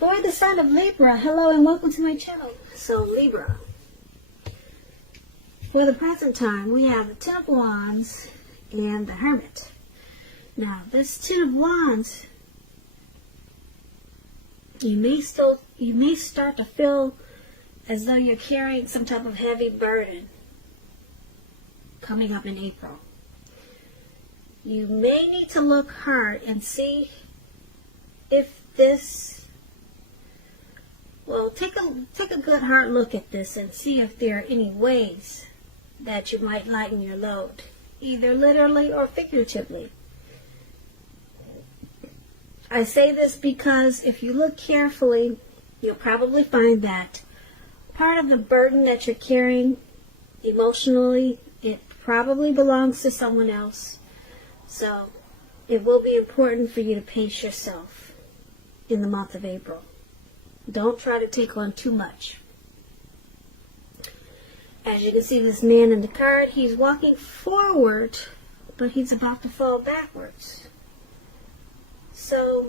For the sign of Libra, hello and welcome to my channel. So Libra, for the present time, we have the Ten of Wands and the Hermit. Now, this Ten of Wands, you may start to feel as though you're carrying some type of heavy burden coming up in April. You may need to look hard and see if this, well, take a good hard look at this and see if there are any ways that you might lighten your load, either literally or figuratively. I say this because if you look carefully, you'll probably find that part of the burden that you're carrying emotionally, it probably belongs to someone else. So it will be important for you to pace yourself in the month of April. Don't try to take on too much. As you can see, this man in the card, he's walking forward, but he's about to fall backwards. So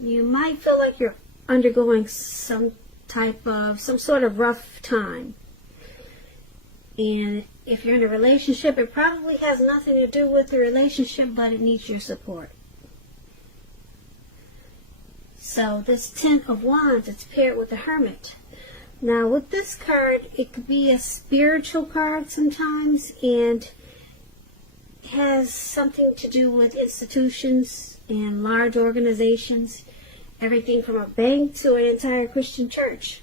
you might feel like you're undergoing some sort of rough time. And if you're in a relationship, it probably has nothing to do with the relationship, but it needs your support. So this Ten of Wands, it's paired with the Hermit. Now with this card, it could be a spiritual card sometimes, and it has something to do with institutions and large organizations, everything from a bank to an entire Christian church.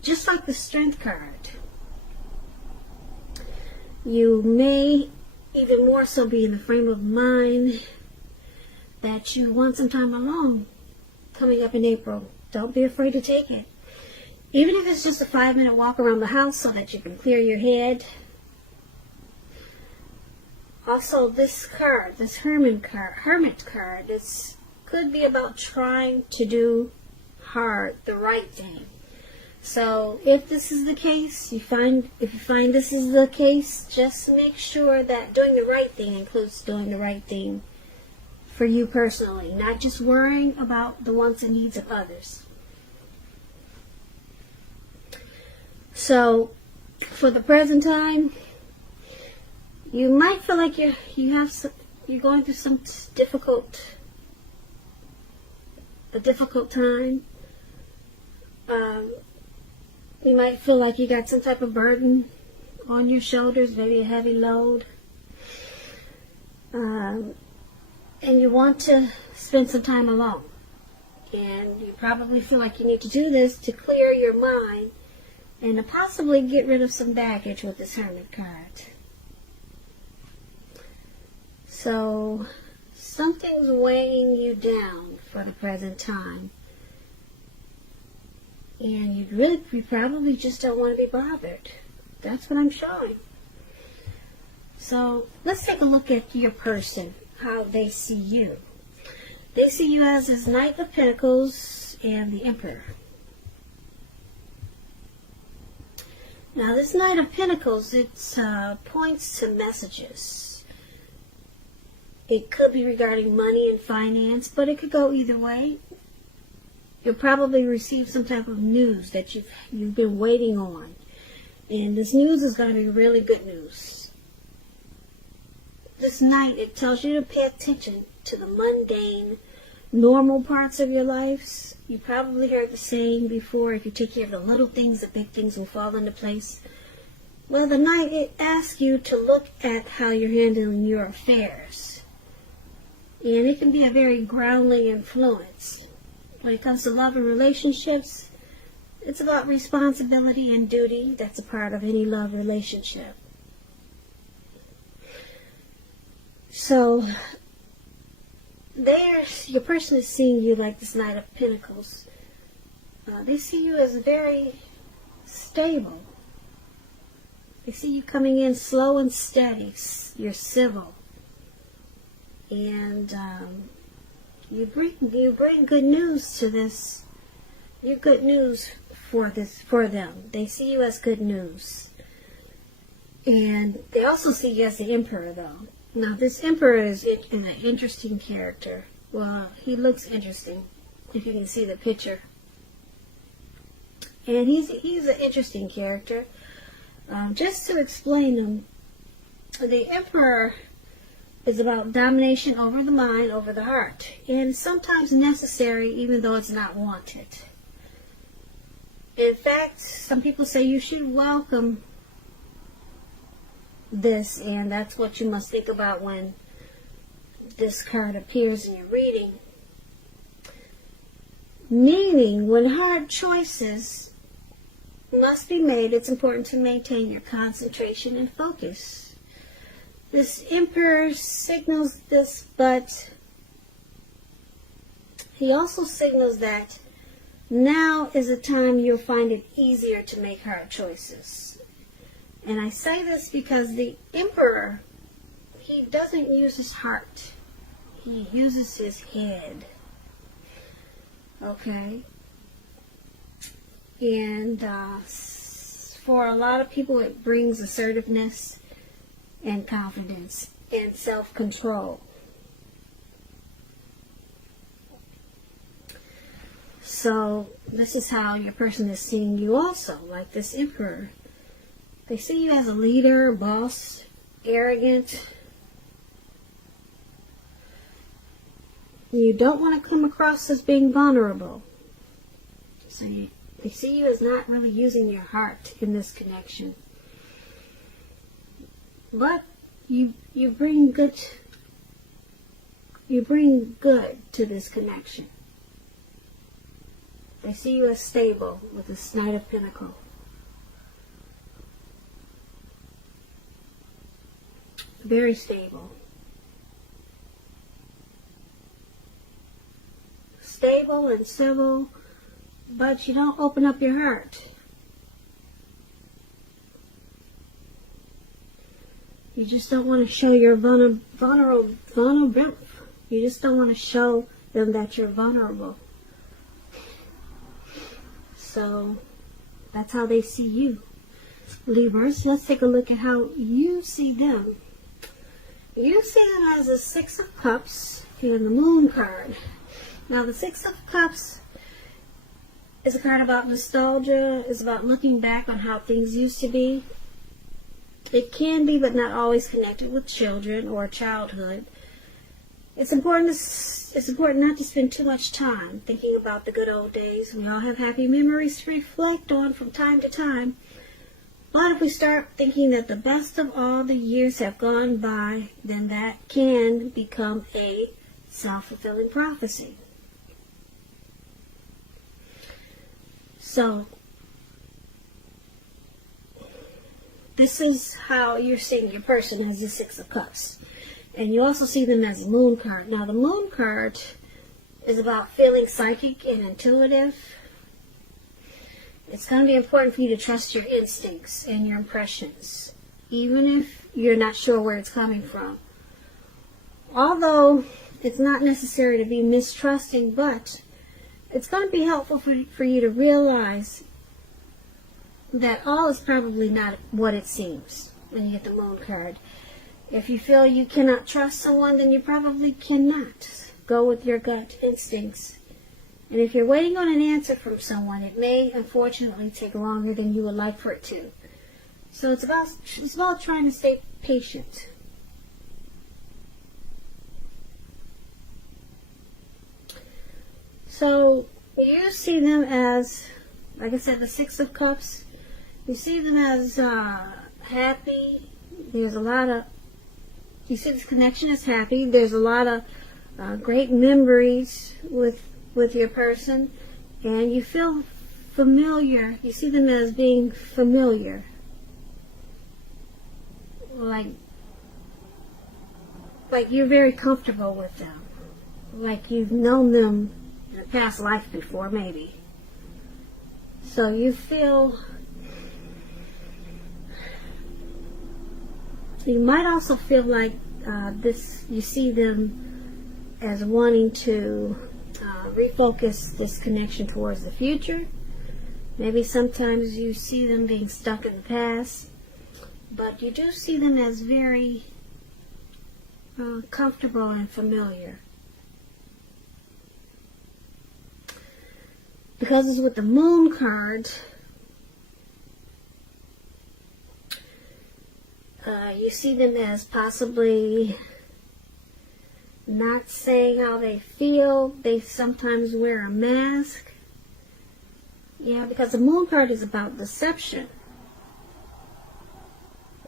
Just like the Strength card. You may even more so be in the frame of mind that you want some time alone coming up in April. Don't be afraid to take it. Even if it's just a 5-minute walk around the house so that you can clear your head. Also, this card, this Hermit card, it could be about trying to do the right thing. So if this is the case, if you find this is the case, just make sure that doing the right thing includes doing the right thing for you personally, not just worrying about the wants and needs of others. So for the present time, you might feel like you're going through some a difficult time. You might feel like you got some type of burden on your shoulders, maybe a heavy load. And you want to spend some time alone. And you probably feel like you need to do this to clear your mind and to possibly get rid of some baggage with this Hermit card. So something's weighing you down for the present time. And you probably just don't want to be bothered. That's what I'm showing. So let's take a look at your person, how they see you. They see you as this Knight of Pentacles and the Emperor. Now this Knight of Pentacles, it points to messages. It could be regarding money and finance, but it could go either way. You'll probably receive some type of news that you've been waiting on. And this news is going to be really good news. This Knight, it tells you to pay attention to the mundane, normal parts of your lives. You probably heard the saying before, if you take care of the little things, the big things will fall into place. Well, the Knight, it asks you to look at how you're handling your affairs. And it can be a very grounding influence. When it comes to love and relationships, it's about responsibility and duty. That's a part of any love relationship. So, your person is seeing you like this Knight of Pentacles. They see you as very stable. They see you coming in slow and steady. You're civil. And you bring good news to this. You're good news for them. They see you as good news. And they also see you as the Emperor, though. Now, this Emperor is an interesting character. Well, he looks interesting if you can see the picture. And he's an interesting character. Just to explain him, the Emperor is about domination over the mind, over the heart, and sometimes necessary even though it's not wanted. In fact, some people say you should welcome this, and that's what you must think about when this card appears in your reading. Meaning, when hard choices must be made, it's important to maintain your concentration and focus. This Emperor signals this, but he also signals that now is a time you'll find it easier to make hard choices. And I say this because the Emperor, he doesn't use his heart. He uses his head. Okay? And for a lot of people, it brings assertiveness and confidence and self-control. So this is how your person is seeing you also, like this Emperor. They see you as a leader, boss, arrogant. You don't want to come across as being vulnerable. So they see you as not really using your heart in this connection. But you bring good to this connection. They see you as stable with this Knight of Pentacles. Very stable. Stable and civil, but you don't open up your heart. You just don't want to show your vulnerable. You just don't want to show them that you're vulnerable. So that's how they see you. Libras, let's take a look at how you see them. You see them as a Six of Cups and the Moon card. Now the Six of Cups is a card about nostalgia. It's about looking back on how things used to be. It can be, but not always, connected with children or childhood. It's important not to spend too much time thinking about the good old days. We all have happy memories to reflect on from time to time. But if we start thinking that the best of all the years have gone by, then that can become a self-fulfilling prophecy. So, this is how you're seeing your person as the Six of Cups. And you also see them as a Moon card. Now, the Moon card is about feeling psychic and intuitive. It's going to be important for you to trust your instincts and your impressions, even if you're not sure where it's coming from. Although it's not necessary to be mistrusting, but it's going to be helpful for you to realize that all is probably not what it seems when you get the Moon card. If you feel you cannot trust someone, then you probably cannot. Go with your gut instincts. And if you're waiting on an answer from someone, it may unfortunately take longer than you would like for it to. So it's about trying to stay patient. So you see them as, like I said, the Six of Cups. You see them as happy. There's a lot of, you see this connection as happy. There's a lot of great memories with your person, and you feel familiar. You see them as being familiar, like you're very comfortable with them, like you've known them in a past life before, maybe. So you might also feel like you see them as wanting to refocus this connection towards the future. Maybe sometimes you see them being stuck in the past, but you do see them as very comfortable and familiar. because it's with the Moon card, you see them as possibly not saying how they feel. They sometimes wear a mask. Yeah, because the Moon card is about deception.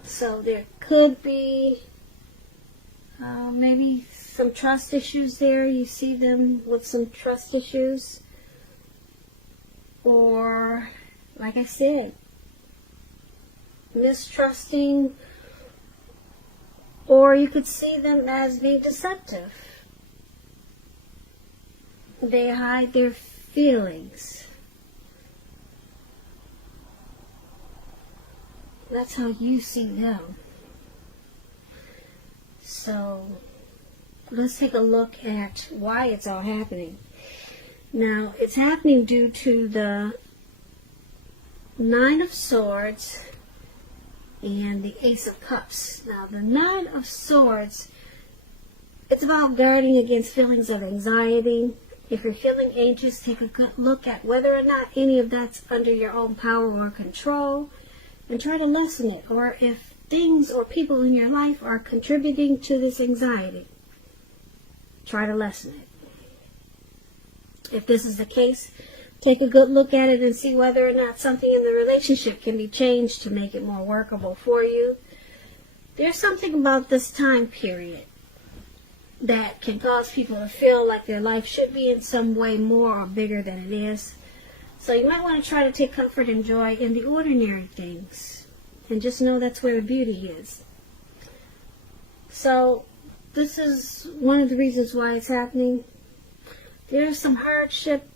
So there could be maybe some trust issues there. You see them with some trust issues. Or, like I said, mistrusting. Or you could see them as being deceptive. They hide their feelings. That's how you see them. So, let's take a look at why it's all happening. Now, it's happening due to the Nine of Swords and the Ace of Cups. Now, the Nine of Swords, it's about guarding against feelings of anxiety. If you're feeling anxious, take a good look at whether or not any of that's under your own power or control, and try to lessen it. Or if things or people in your life are contributing to this anxiety, try to lessen it. If this is the case, take a good look at it and see whether or not something in the relationship can be changed to make it more workable for you. There's something about this time period that can cause people to feel like their life should be in some way more or bigger than it is. So you might want to try to take comfort and joy in the ordinary things. And just know that's where the beauty is. So this is one of the reasons why it's happening. There's some hardship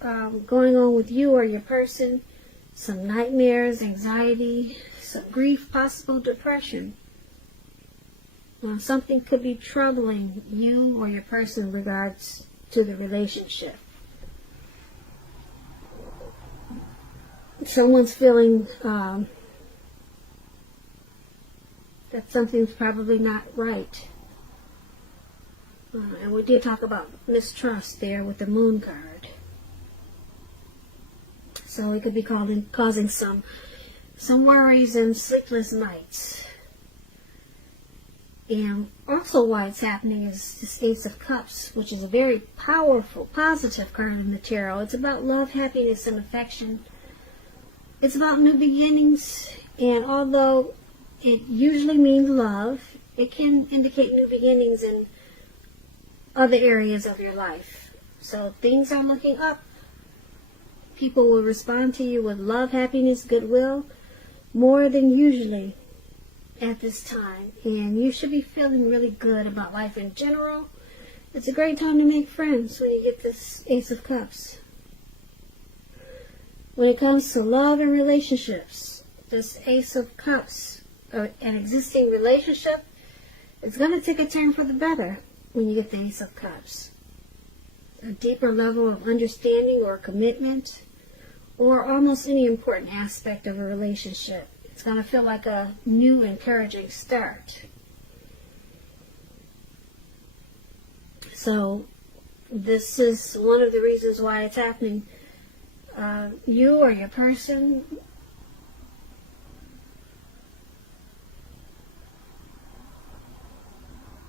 going on with you or your person. Some nightmares, anxiety, some grief, possible depression. Something could be troubling you or your person in regards to the relationship. Someone's feeling that something's probably not right. And we did talk about mistrust there with the Moon card. So it could be causing some worries and sleepless nights. And also why it's happening is this Ace of Cups, which is a very powerful, positive card in the tarot. It's about love, happiness, and affection. It's about new beginnings. And although it usually means love, it can indicate new beginnings in other areas of your life. So things are looking up. People will respond to you with love, happiness, goodwill, more than usually at this time. And you should be feeling really good about life in general. It's a great time to make friends when you get this Ace of Cups. When it comes to love and relationships, this Ace of Cups, an existing relationship, it's going to take a turn for the better when you get the Ace of Cups. A deeper level of understanding or commitment, or almost any important aspect of a relationship. It's going to feel like a new, encouraging start. So, this is one of the reasons why it's happening. You or your person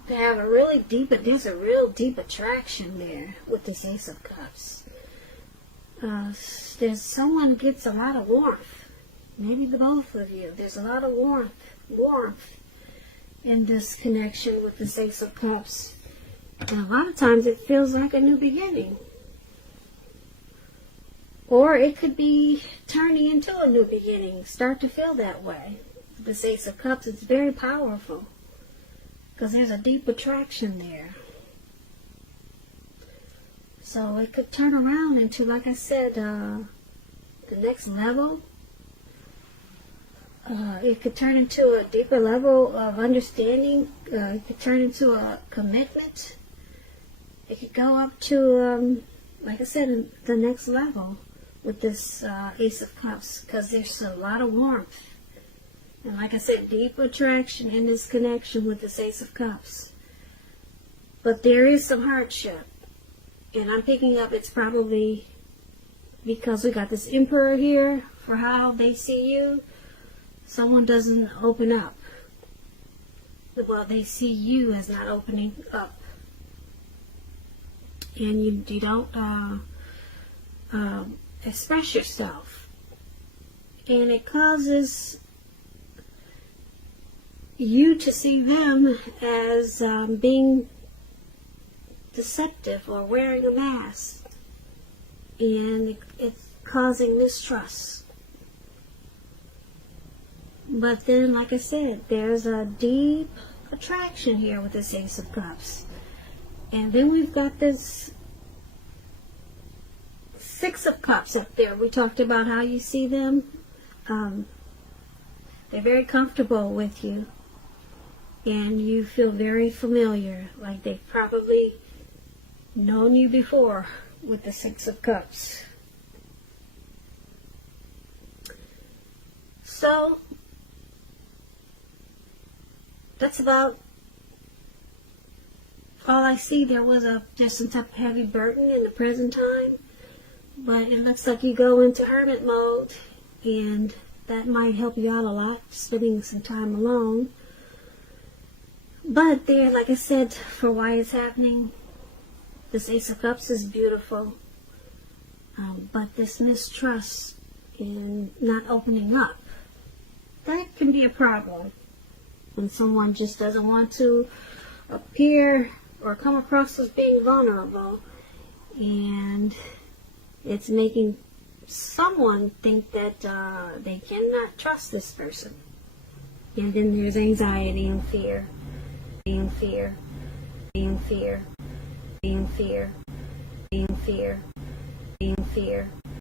have a really deep, there's a real deep attraction there with this Ace of Cups. There's someone gets a lot of warmth. Maybe the both of you. There's a lot of warmth in this connection with this Ace of Cups. And a lot of times it feels like a new beginning. Or it could be turning into a new beginning. Start to feel that way. This Ace of Cups is very powerful, because there's a deep attraction there. So it could turn around into, like I said, the next level. It could turn into a deeper level of understanding. It could turn into a commitment. It could go up to, like I said, the next level with this Ace of Cups, because there's a lot of warmth. And like I said, deep attraction in this connection with this Ace of Cups. But there is some hardship. And I'm picking up it's probably because we got this Emperor here for how they see you. Someone doesn't open up. Well, they see you as not opening up. And you don't express yourself. And it causes you to see them as being deceptive or wearing a mask. And it's causing mistrust. But then, like I said, there's a deep attraction here with this Ace of Cups. And then we've got this Six of Cups up there. We talked about how you see them. They're very comfortable with you. And you feel very familiar, like they've probably known you before with the Six of Cups. So, that's about all I see. There's some type of heavy burden in the present time, but it looks like you go into hermit mode, and that might help you out a lot, spending some time alone. But there, like I said, for why it's happening, this Ace of Cups is beautiful, but this mistrust and not opening up, that can be a problem. When someone just doesn't want to appear or come across as being vulnerable, and it's making someone think that they cannot trust this person. And then there's anxiety and fear, being fear, being fear, being fear, being fear, being fear.